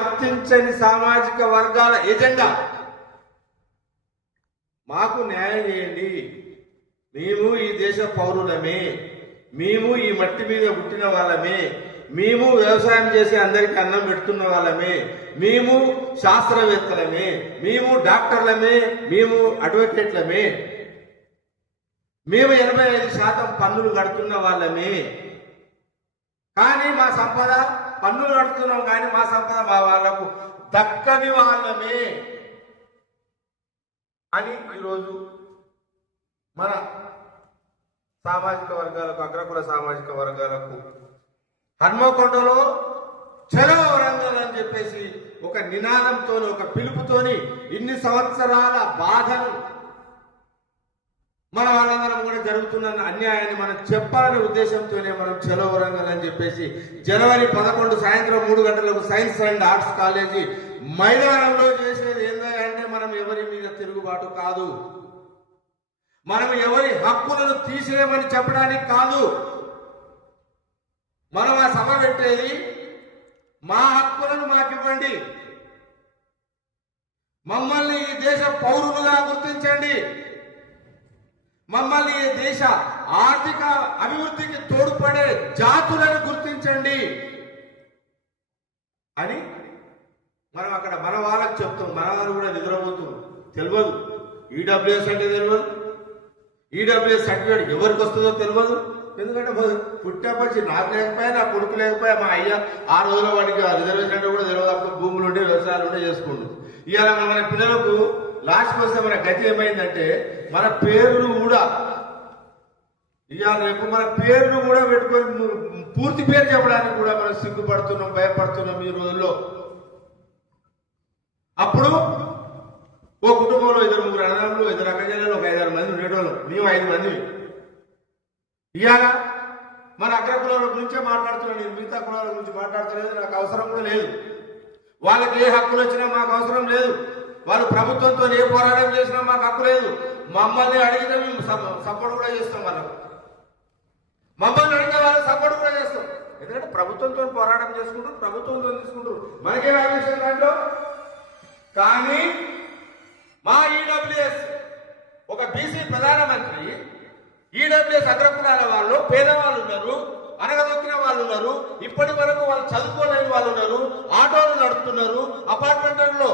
వర్తించని సామాజిక వర్గాల ఎజెండా. మాకు న్యాయం చేయండి. మేము ఈ దేశ పౌరులమే. మేము ఈ మట్టి మీద పుట్టిన వాళ్ళమే. మేము వ్యవసాయం చేసి అందరికి అన్నం పెడుతున్న వాళ్ళమే. మేము శాస్త్రవేత్తలమే. మేము డాక్టర్లమే. మేము అడ్వకేట్లమే. మేము ఎనభై ఐదు శాతం పన్నులు కడుతున్న వాళ్ళమే. కానీ మా సంపద పన్నులు కడుతున్నాం కానీ మా సంపద మా వాళ్ళకు దక్కని వాళ్ళమే. అని ఈరోజు మన సామాజిక వర్గాలకు అగ్రకుల సామాజిక వర్గాలకు హన్మకొండలో చలో వరంగల్ అని చెప్పేసి ఒక నినాదంతో ఒక పిలుపుతోని ఇన్ని సంవత్సరాల బాధను మన వాళ్ళందరం కూడా జరుగుతున్న అన్యాయాన్ని మనం చెప్పాలనే ఉద్దేశంతోనే మనం చలో వరంగల్ అని చెప్పేసి జనవరి పదకొండు సాయంత్రం మూడు గంటలకు సైన్స్ అండ్ ఆర్ట్స్ కాలేజీ మైదానంలో చేసేది ఏంటంటే మనం ఎవరి మీద తిరుగుబాటు కాదు. మనం ఎవరి హక్కులను తీసేయమని చెప్పడానికి కాదు. మనం ఆ సభ పెట్టేది మా హక్కులను మాకివ్వండి. మమ్మల్ని ఈ దేశ పౌరులుగా గుర్తించండి. మమ్మల్ని ఈ దేశ ఆర్థిక అభివృద్ధికి తోడ్పడే జాతులను గుర్తించండి అని మనం అక్కడ మన వాళ్ళకి చెప్తాం. మన వాళ్ళు కూడా నిద్రపోతాం తెలియదు. ఈడబ్ల్యూఎస్ అంటే తెలియదు. ఈడబ్ల్యూఎస్ సర్టిఫికేట్ ఎవరికి వస్తుందో తెలియదు. ఎందుకంటే పుట్టేపచ్చి నాకు లేకపోయా నా కొడుకు లేకపోయా మా అయ్య ఆ రోజులో వాడికి రిజర్వేషన్ అంటే కూడా తెలియదు. అప్పుడు భూములు ఉండే వ్యవసాయాలు ఉండే చేసుకుంటుంది. ఇవాళ మన పిల్లలకు లాస్ట్కి వస్తే మన గతి ఏమైందంటే మన పేర్లు కూడా ఇవాళ రేపు మన పేర్లు కూడా పెట్టుకొని పూర్తి పేరు చెప్పడానికి కూడా మనం సిగ్గుపడుతున్నాం భయపడుతున్నాం ఈ రోజుల్లో. అప్పుడు ఓ కుటుంబంలో ఇద్దరు ముగ్గురు అన్నదమ్ములు ఇద్దరు అక్కజల్లు ఒక ఐదారు మంది ఉండేటోళ్ళు. మేము ఐదు మంది. ఇవాళ మన అగ్ర కులాల గురించే మాట్లాడుతున్నాను నేను మిగతా కులాల గురించి మాట్లాడతలేదు నాకు అవసరం కూడా లేదు. వాళ్ళకి ఏ హక్కులు వచ్చినా మాకు అవసరం లేదు. వాళ్ళు ప్రభుత్వంతో ఏ పోరాటం చేసినా మాకు హక్కు లేదు. మమ్మల్ని అడిగితే మేము సపోర్ట్ కూడా చేస్తాం వాళ్ళకు. మమ్మల్ని అడిగితే వాళ్ళకి సపోర్ట్ కూడా చేస్తాం. ఎందుకంటే ప్రభుత్వంతో పోరాటం చేసుకుంటూ ప్రభుత్వంతో తీసుకుంటారు మనకేం ఆలోచన దాంట్లో? కానీ మా ఈడబ్ల్యూఎస్ ఒక బీసీ ప్రధానమంత్రి ఈడబ్ల్యూఎస్ అగ్రకులాల వాళ్ళు పేదవాళ్ళు ఉన్నారు అనగదొక్కిన వాళ్ళు ఉన్నారు ఇప్పటి వరకు వాళ్ళు చదువుకోలేని వాళ్ళు ఉన్నారు ఆటోలు నడుపుతున్నారు అపార్ట్మెంట్లలో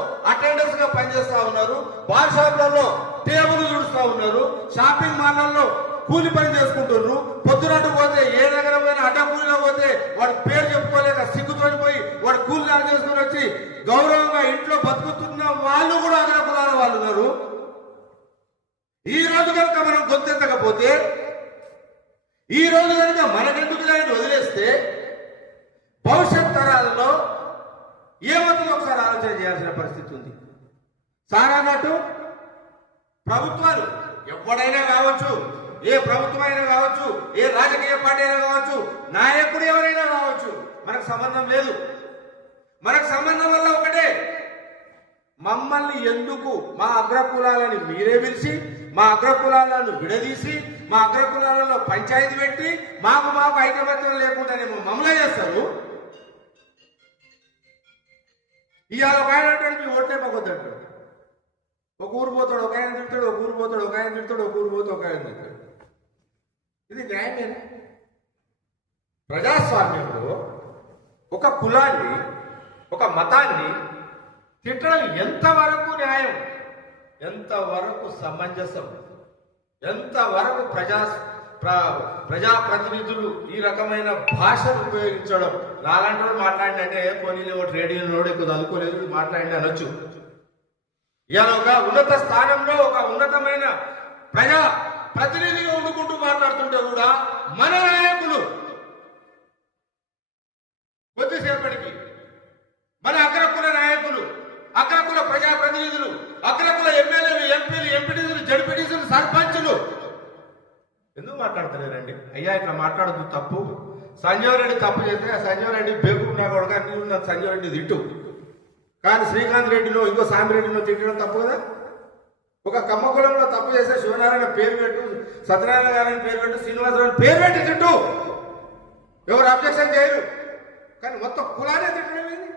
అటెండర్స్గా పనిచేస్తా ఉన్నారు. బార్ షాప్లలో టేబుల్ చూడుస్తా ఉన్నారు. షాపింగ్ మాల్లలో కూలి పని చేసుకుంటున్నారు. పొద్దునట్టు పోతే ఏ నగరమైన అడ్డ కూలిలో పోతే వాడి పేరు చెప్పుకోలేక సిగ్గుతోటి పోయి వాడు కూలి నాలు చేసుకుని వచ్చి గౌరవంగా ఇంట్లో బతుకుతున్న వాళ్ళు కూడా అగ్ర కులాల వాళ్ళు ఉన్నారు. ఈ రోజు కనుక మనం గొంతెత్తకపోతే ఈ రోజు కనుక మనకెందుకు దాన్ని వదిలేస్తే భవిష్యత్ తరాలలో ఏమవుతుందో ఒకసారి ఆలోచన చేయాల్సిన పరిస్థితి ఉంది? సారాన్నట్టు ప్రభుత్వాలు ఎవడైనా కావచ్చు ఏ ప్రభుత్వం అయినా కావచ్చు ఏ రాజకీయ పార్టీ అయినా కావచ్చు నాయకుడు ఎవరైనా కావచ్చు మనకు సంబంధం లేదు. మనకు సంబంధం వల్ల ఒకటే మమ్మల్ని ఎందుకు మా అగ్రకులాలని మీరే పిలిచి మా అగ్రకులాలను విడదీసి మా అగ్రకులాలలో పంచాయతీ పెట్టి మాకు మాకు ఐకమత్యం లేకుండానే మమ్మల్ని చేస్తారు? ఇవాళ ఒక ఆయన అంటాడు మీ ఓట్లే మాకొద్దంటాడు ఒక ఊరు పోతాడు ఒక ఆయన తిడతాడు ఒక ఊరు పోతాడు ఒక ఆయన తిడతాడు ఒక ఊరు పోతే ఒక ఆయన తిడతాడు. ఇది న్యాయమేనా? ప్రజాస్వామ్యంలో ఒక కులాన్ని ఒక మతాన్ని తిట్టడం ఎంతవరకు న్యాయం? ఎంతవరకు సమంజసం? ఎంతవరకు ప్రజా ప్రజాప్రతినిధులు ఈ రకమైన భాషను ఉపయోగించడం. నాలాంటి వాడు మాట్లాడినంటే పోనీ ఒకటి రేడియోలో ఎక్కువ చదువుకోలేదు మాట్లాడి అనొచ్చు. ఇవాళ ఒక ఉన్నత స్థానంలో ఒక ఉన్నతమైన ప్రజా ప్రతినిధిగా ఉండుకుంటూ మాట్లాడుతుంటే కూడా మన నాయకులు కొద్దిసేపటికి మన అగ్రకుల నాయకులు అగ్రకుల ప్రజాప్రతినిధులు అగ్రకుల ఎమ్మెల్యేలు ఎంపీలు ఎంపీటీసీలు జడ్పీటీసీలు సర్పంచులు ఎందుకు మాట్లాడతలేరండి. అయ్యా ఇట్లా మాట్లాడద్దు తప్పు. సంజయ్ రెడ్డి తప్పు చేస్తే సంజయ్ రెడ్డి బేగున్నా కూడా నీవు నన్ను సంజయ్ రెడ్డి తిట్టు. కానీ శ్రీకాంత్ రెడ్డిలో ఇంకో సామిరెడ్డిలో తిట్టడం తప్పు కదా? ఒక కమ్మకులంలో తప్పు చేస్తే శివనారాయణ పేరు పెట్టు సత్యనారాయణ గారిని పేరు పెట్టు శ్రీనివాసరావు పేరు పెట్టి తిట్టు. ఎవరు అబ్జెక్షన్ చేయరు. కానీ మొత్తం కులానే తిట్టడం ఏంది?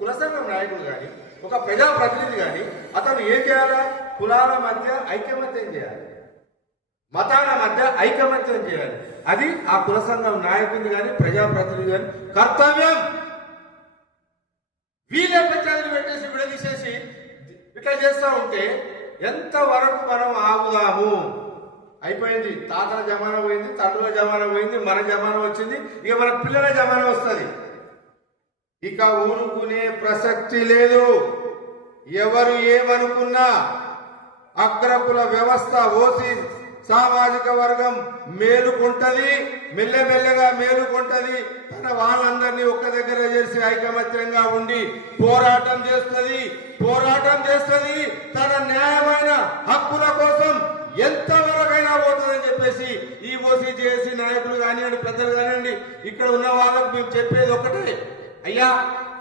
కుల సంఘం నాయకుడు కానీ ఒక ప్రజాప్రతినిధి కానీ అతను ఏం చేయాలా? కులాల మధ్య ఐకమత్యం చేయాలి. మతాల మధ్య ఐకమత్యం చేయాలి. అది ఆ కుల సంఘం నాయకుడిని కానీ ప్రజాప్రతినిధి కానీ కర్తవ్యం. వీళ్ళే పంచాయతీలు పెట్టేసి విడదీసేసి ఇట్లా చేస్తా ఉంటే ఎంత వరకు మనం ఆగుదాము? అయిపోయింది. తాతల జమానా పోయింది తండ్రుల జమానా పోయింది మన జమానా వచ్చింది ఇక మన పిల్లల జమానా వస్తుంది. ఇక ఊరుకునే ప్రసక్తి లేదు. ఎవరు ఏమనుకున్నా అగ్రకుల వ్యవస్థ ఓసి సామాజిక వర్గం మేలుకుంటది మెల్లమెల్లగా మేలుకుంటది. తన వాళ్ళందరినీ ఒక్క దగ్గర చేసి ఐకమత్యంగా ఉండి పోరాటం చేస్తుంది పోరాటం చేస్తుంది. తన న్యాయమైన హక్కుల కోసం ఎంత వరకైనా పోతుందని చెప్పేసి ఈ ఓసీ చేసి నాయకులు కానివ్వండి పెద్దలు కానివ్వండి ఇక్కడ ఉన్న వాళ్ళకు మేము చెప్పేది ఒకటే అయ్యా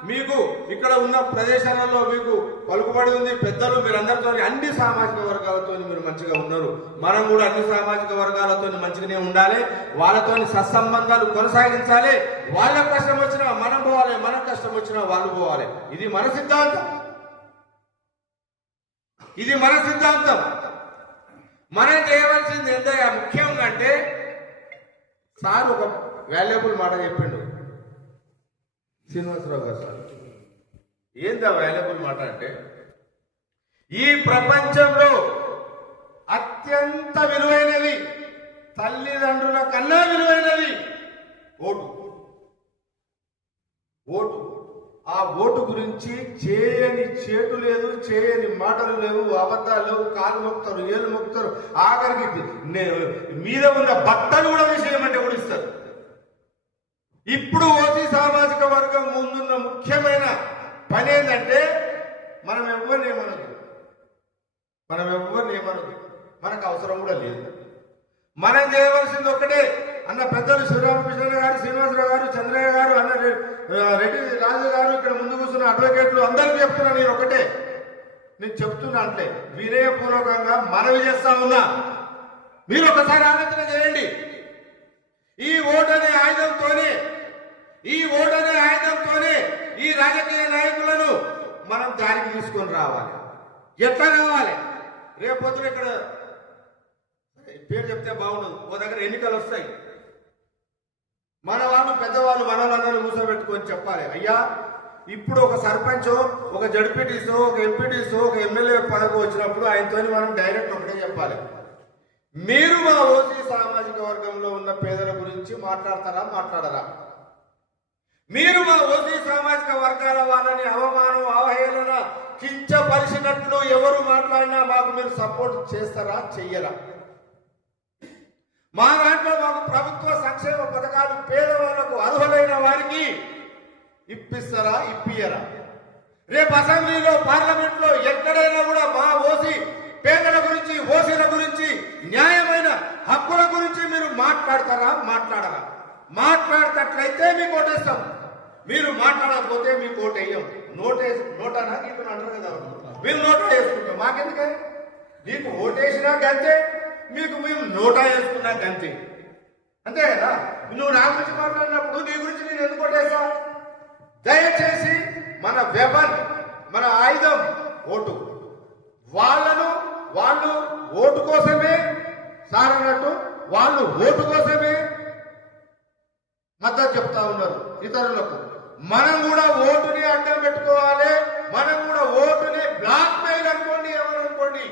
మీకు ఇక్కడ ఉన్న ప్రదేశాలలో మీకు పలుకుబడి ఉంది. పెద్దలు మీరందరితో అన్ని సామాజిక వర్గాలతో మీరు మంచిగా ఉన్నారు. మనం కూడా అన్ని సామాజిక వర్గాలతో మంచిగానే ఉండాలి. వాళ్ళతో సత్సంబంధాలు కొనసాగించాలి. వాళ్ళ కష్టం వచ్చినా మనం పోవాలి. మన కష్టం వచ్చినా వాళ్ళు పోవాలి. ఇది మన సిద్ధాంతం. ఇది మన సిద్ధాంతం. మనం చేయవలసింది ఎంత ముఖ్యంగా అంటే సార్ ఒక వాల్యుబుల్ మాట చెప్పిండు. శ్రీనివాసరావు గారు సార్. ఏంది ఆ వాల్యుబుల్ మాట అంటే ఈ ప్రపంచంలో అత్యంత విలువైనది తల్లిదండ్రుల కన్నా విలువైనది ఓటు. ఓటు. ఆ ఓటు గురించి చేయని చేటు లేదు చేయని మాటలు లేవు అబద్ధాలు లేవు కాలు మొక్తారు ఏలు మొక్తారు ఆఖరికి నేను మీద ఉన్న బట్టలు కూడా విషయమంటే కూడా ఇస్తారు. ఇప్పుడు ఓసీ సామాజిక వర్గం ముందున్న ముఖ్యమైన పని ఏంటంటే మనం ఎవరిని ఏమనదు మనం ఎవరిని ఏమనదు మనకు అవసరం కూడా లేదు. మనం చేయవలసింది ఒకటే. అన్న పెద్దలు శివరామకృష్ణ గారు శ్రీనివాసరావు గారు చంద్రయ్య గారు అన్న రెడ్డి రాజు గారు ఇక్కడ ముందు కూర్చున్న అడ్వకేట్లు అందరికీ చెప్తున్నా నేను ఒకటే. నేను చెప్తున్నా అంటే వినయపూర్వకంగా మనవి చేస్తా ఉన్నా. మీరు ఒకసారి ఆలోచన చేయండి. ఈ ఓటు అనే ఆయుధంతో ఈ ఓటు అనే ఆయుధంతోనే ఈ రాజకీయ నాయకులను మనం దారికి తీసుకొని రావాలి. ఎట్లా రావాలి? రేపొద్దున ఇక్కడ పేరు చెప్తే బాగుండదు. ఓ దగ్గర ఎన్నికలు వస్తాయి. మన వాళ్ళు పెద్దవాళ్ళు మన వాళ్ళందరినీ కూర్చోబెట్టుకొని చెప్పాలి. అయ్యా ఇప్పుడు ఒక సర్పంచ్ ఒక జడ్పీటీసో ఒక ఎంపీటీసో ఒక ఎమ్మెల్యే పదవి వచ్చినప్పుడు ఆయనతో మనం డైరెక్ట్ ఒకటే చెప్పాలి. మీరు మా ఓసీ సామాజిక వర్గంలో ఉన్న పేదల గురించి మాట్లాడతారా మాట్లాడరా? మీరు మా ఓసీ సామాజిక వర్గాల వాళ్ళని అవమానం అవహేళన కించపరిచినట్లు ఎవరు మాట్లాడినా మాకు మీరు సపోర్ట్ చేస్తారా చెయ్యరా? మా దాంట్లో మాకు ప్రభుత్వ సంక్షేమ పథకాలు పేదవాళ్ళకు అర్హులైన వారికి ఇప్పిస్తారా ఇప్పియరా రేపు అసెంబ్లీలో పార్లమెంట్లో ఎక్కడైనా కూడా మా ఓసి పేదల గురించి ఓసీల గురించి న్యాయమైన హక్కుల గురించి మీరు మాట్లాడతారా మాట్లాడరా? మాట్లాడేటట్లయితే మీకు ఓటేస్తాం మీరు మాట్లాడకపోతే మీకు ఓటు వేయం నోటే నోటానా నీకు అంటారు కదా మీరు నోటా వేసుకుంటాం. మాకెందుకే? మీకు ఓటేసినా గంతే మీకు మేము నోటా వేసుకున్నా గంతే. అంతే కదా? నువ్వు నా గురించి మాట్లాడినప్పుడు నీ గురించి నేను ఎందుకు ఓటేస్తా? దయచేసి మన వెపన్ మన ఆయుధం ఓటు. వాళ్ళను వాళ్ళు ఓటు కోసమే సార్ అన్నట్టు వాళ్ళు ఓటు కోసమే మద్దతు చెప్తా ఉన్నారు ఇతరులకు. మనం కూడా ఓటుని అడ్డం పెట్టుకోవాలి. మనం కూడా ఓటుని బ్లాక్ మెయిల్ అనుకోండి ఎవరనుకోండి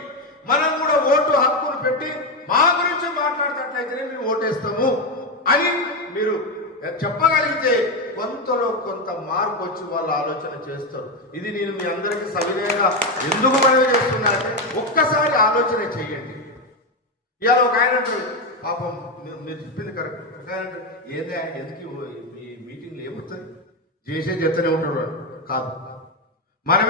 మనం కూడా ఓటు హక్కును పెట్టి మా గురించి మాట్లాడేటట్లయితేనే మేము ఓటేస్తాము అని మీరు చెప్పగలిగితే కొంతలో కొంత మార్పు వచ్చి వాళ్ళు ఆలోచన చేస్తారు. ఇది నేను మీ అందరికీ సవినయంగా ఎందుకు మనవి చేస్తున్నా అంటే ఒక్కసారి ఆలోచన చేయండి. ఇవాళ ఒక ఆయన పాపం మీరు చెప్పింది కరెక్ట్. ఒక ఏదే ఎందుకు ఈ- మీటింగ్లు ఏమవుతుంది చేసే చెత్తనే ఉంటాడు కాదు